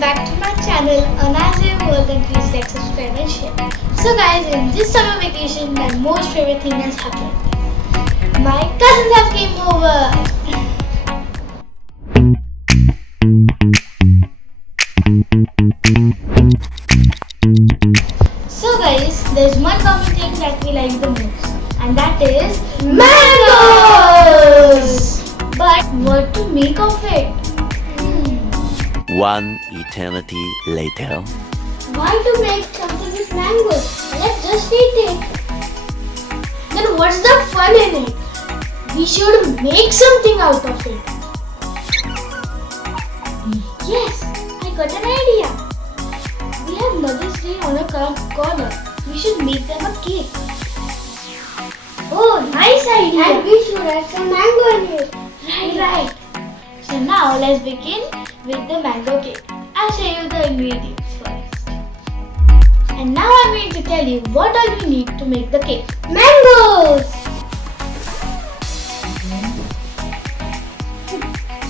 back to my channel Anazay World, and please like, subscribe and share. So guys, in this summer vacation my most favorite thing has happened. My cousins have came over. So guys, there's one common thing that we like the most, and that is mangoes. But what to make of it? One eternity later. Why to make something with mangoes? Let's just eat it. Then what's the fun in it? We should make something out of it. Yes, I got an idea. We have Mother's Day on a corner. We should make them a cake. Oh, nice idea. And we should add some mango in it. Right. So now let's begin with the mango cake. I'll show you the ingredients first. And now I'm going to tell you what all we need to make the cake. Mangoes!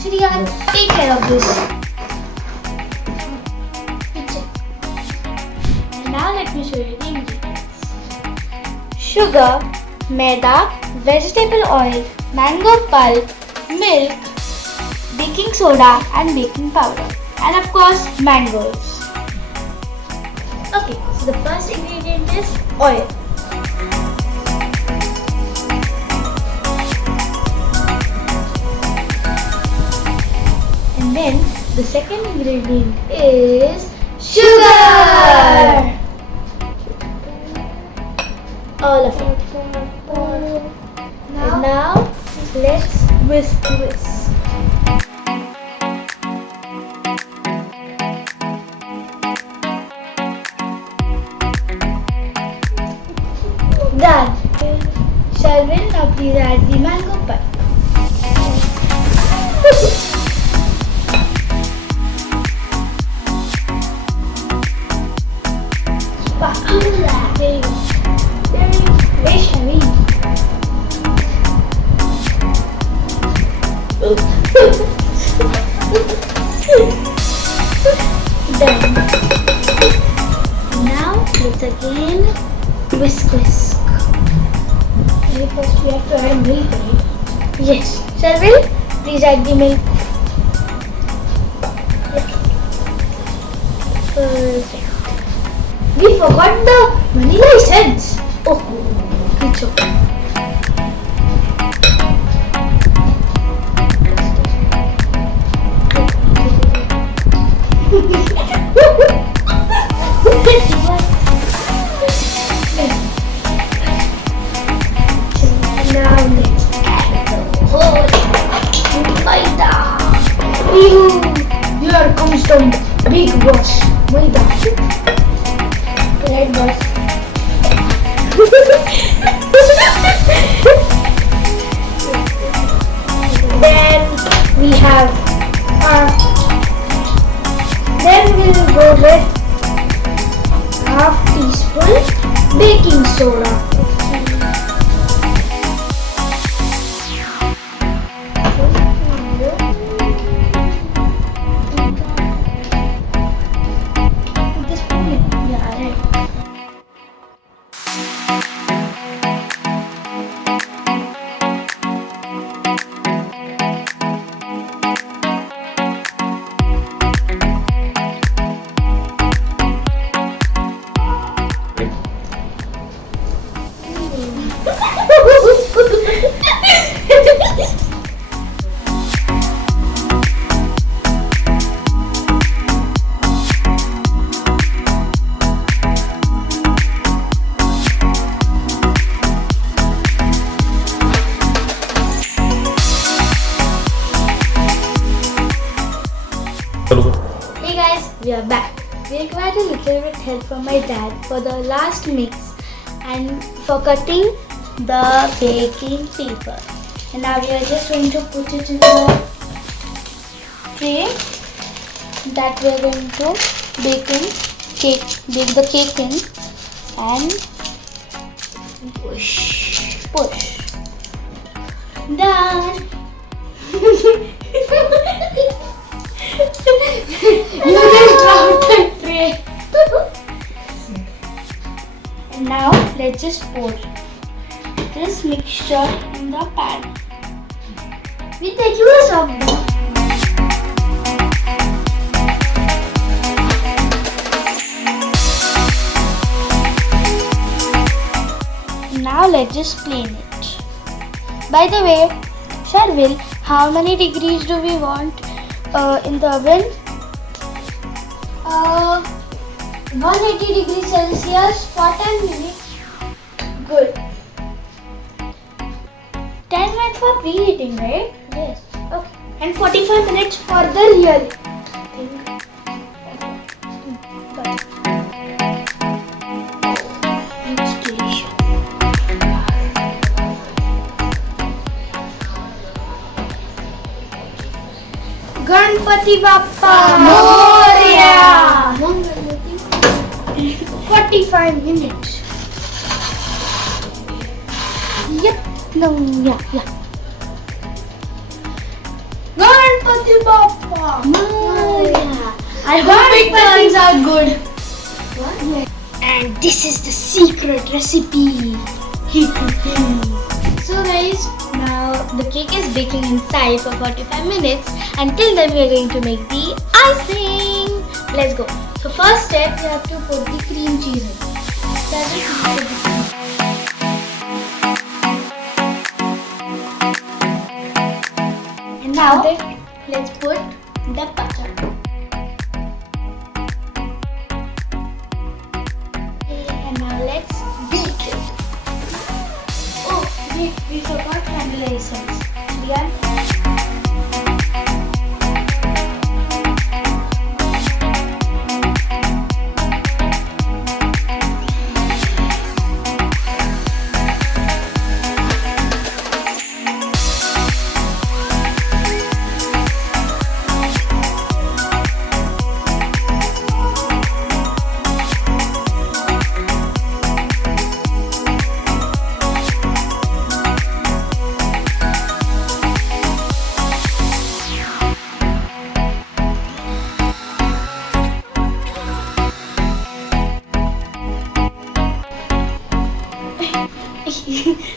Shriyan, take care of this. And now let me show you the ingredients. Sugar, maida, vegetable oil, mango pulp, milk, baking soda and baking powder, and of course mangoes. Okay, so the first ingredient is oil. And then the second ingredient is sugar. All of it. And now let's whisk this. Done. Shall we now please add the mango pulp? Spatula. There you go. Very shiny. Done. Now let's again whisk. First we have to add milk, right? Yes. Shall we? Please add the milk. Perfect. We forgot the vanilla essence. Oh, good job. Now let's add the whole maida. Here comes the big boss, maida. Right, boss. Then we have then we'll go with half teaspoon baking soda. Hey guys, we are back. We required a little bit help from my dad for the last mix and for cutting the baking paper. And now we are just going to put it in the tray that we are going to bake the cake in, and push. Done. You just let's just pour this mixture in the pan with the use of the now let's just plain it. By the way, Sharvil, how many degrees do we want in the oven? 180 degrees Celsius for 10 minutes. Good. 10 minutes for preheating, right? Yes. Okay. And 45 minutes for the real thing. Got it. Looks delicious. Ganpati Bappa Moria! 45 minutes. Yep. No, yeah. Ganpati Bappa Moria! I hope it turns out good. What? And this is the secret recipe. So guys, now the cake is baking inside for 45 minutes. Until then we are going to make the icing. Let's go. So first step, you have to put the cream cheese in. And now let's put the butter. And now let's beat it. Oh, we forgot vanilla essence. Yeah.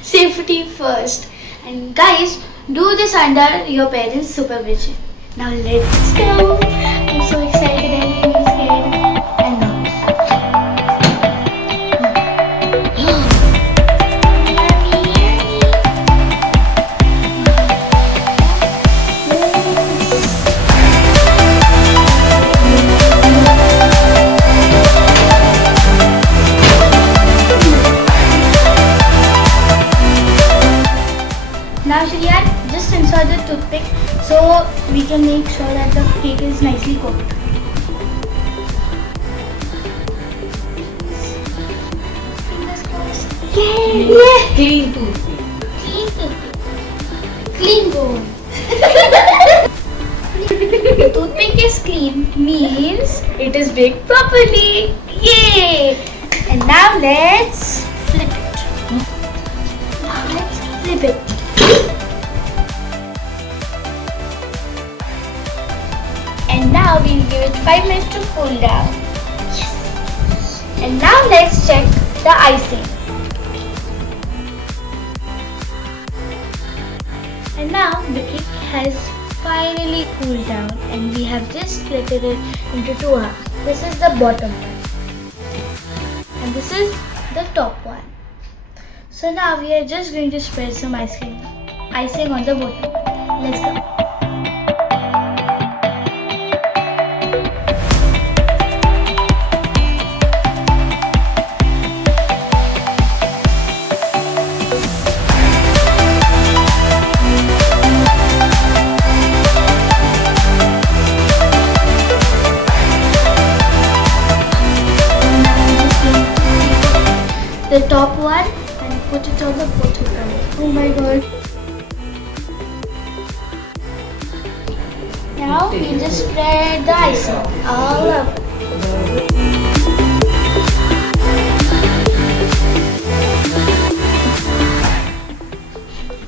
Safety first. And guys, do this under your parents' supervision. Now let's go. I'm so excited and really scared and nervous. Now Shriyan, just insert the toothpick so we can make sure that the cake is nicely cooked. Fingers crossed. Yay! Yeah. Clean toothpick. Clean toothpick. Clean bone. The toothpick is clean means it is baked properly. Yay! And now let's flip it. Now let's flip it. And now we'll give it 5 minutes to cool down. Yes. And now let's check the icing. And now the cake has finally cooled down and we have just split it into two halves. This is the bottom one and this is the top one. So now we are just going to spread some icing on the bottom one. Let's go. The top one and put it on the bottom one. Oh my god. Now we just spread the icing all over.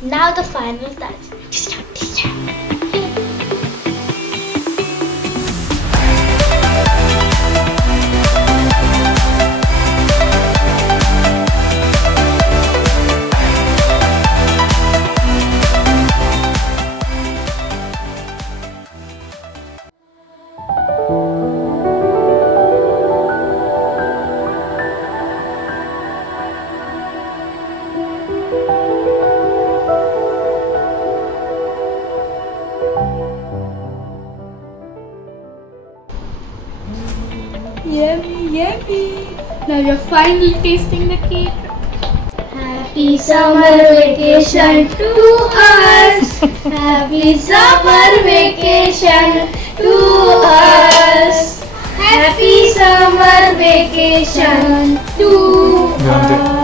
Now the final touch. Yummy, yummy. Now you're finally tasting the cake. Happy summer vacation to us. Happy summer vacation to us. Happy summer vacation to us.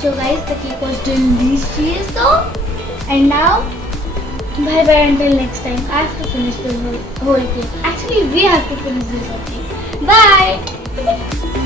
So guys, the cake was delicious though. And now, bye bye until next time. I have to finish the whole cake. Actually, we have to finish this whole cake. Bye!